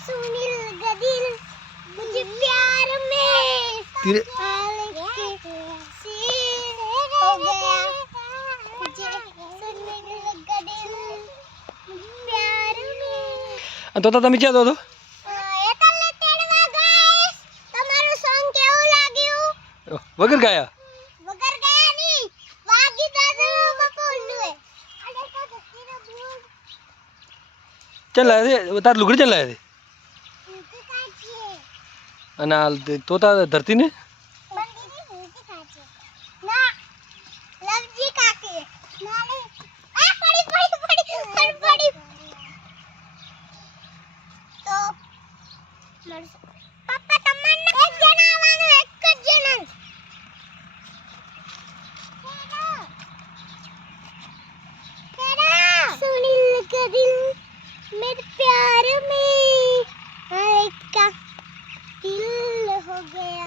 सुनील का दिल मुझे प्यार में तेरे हो गया मुझे सुनील का दिल प्यार में તો તમે ક્યાં દો એકલે તેડવા ગાઈસ તમારું સોંગ કેવું લાગ્યું વગર ગાયા વગર ગયા ની વાગી દાદુ બપોલું અરે તો ધસીને બોલ ચાલ લાયા તાર લુગડી ચાલ લાયા ઊંચી કાચી અને આ તોતા ધરતી ને બંદીની ઊંચી કાચી ના લવજી કાકી ના લે આ પડી તો પપ્પા તમને એક જણ આવવાનું એક જ જણ सुनील का दिल मेरे प्यार में का दिल हो गया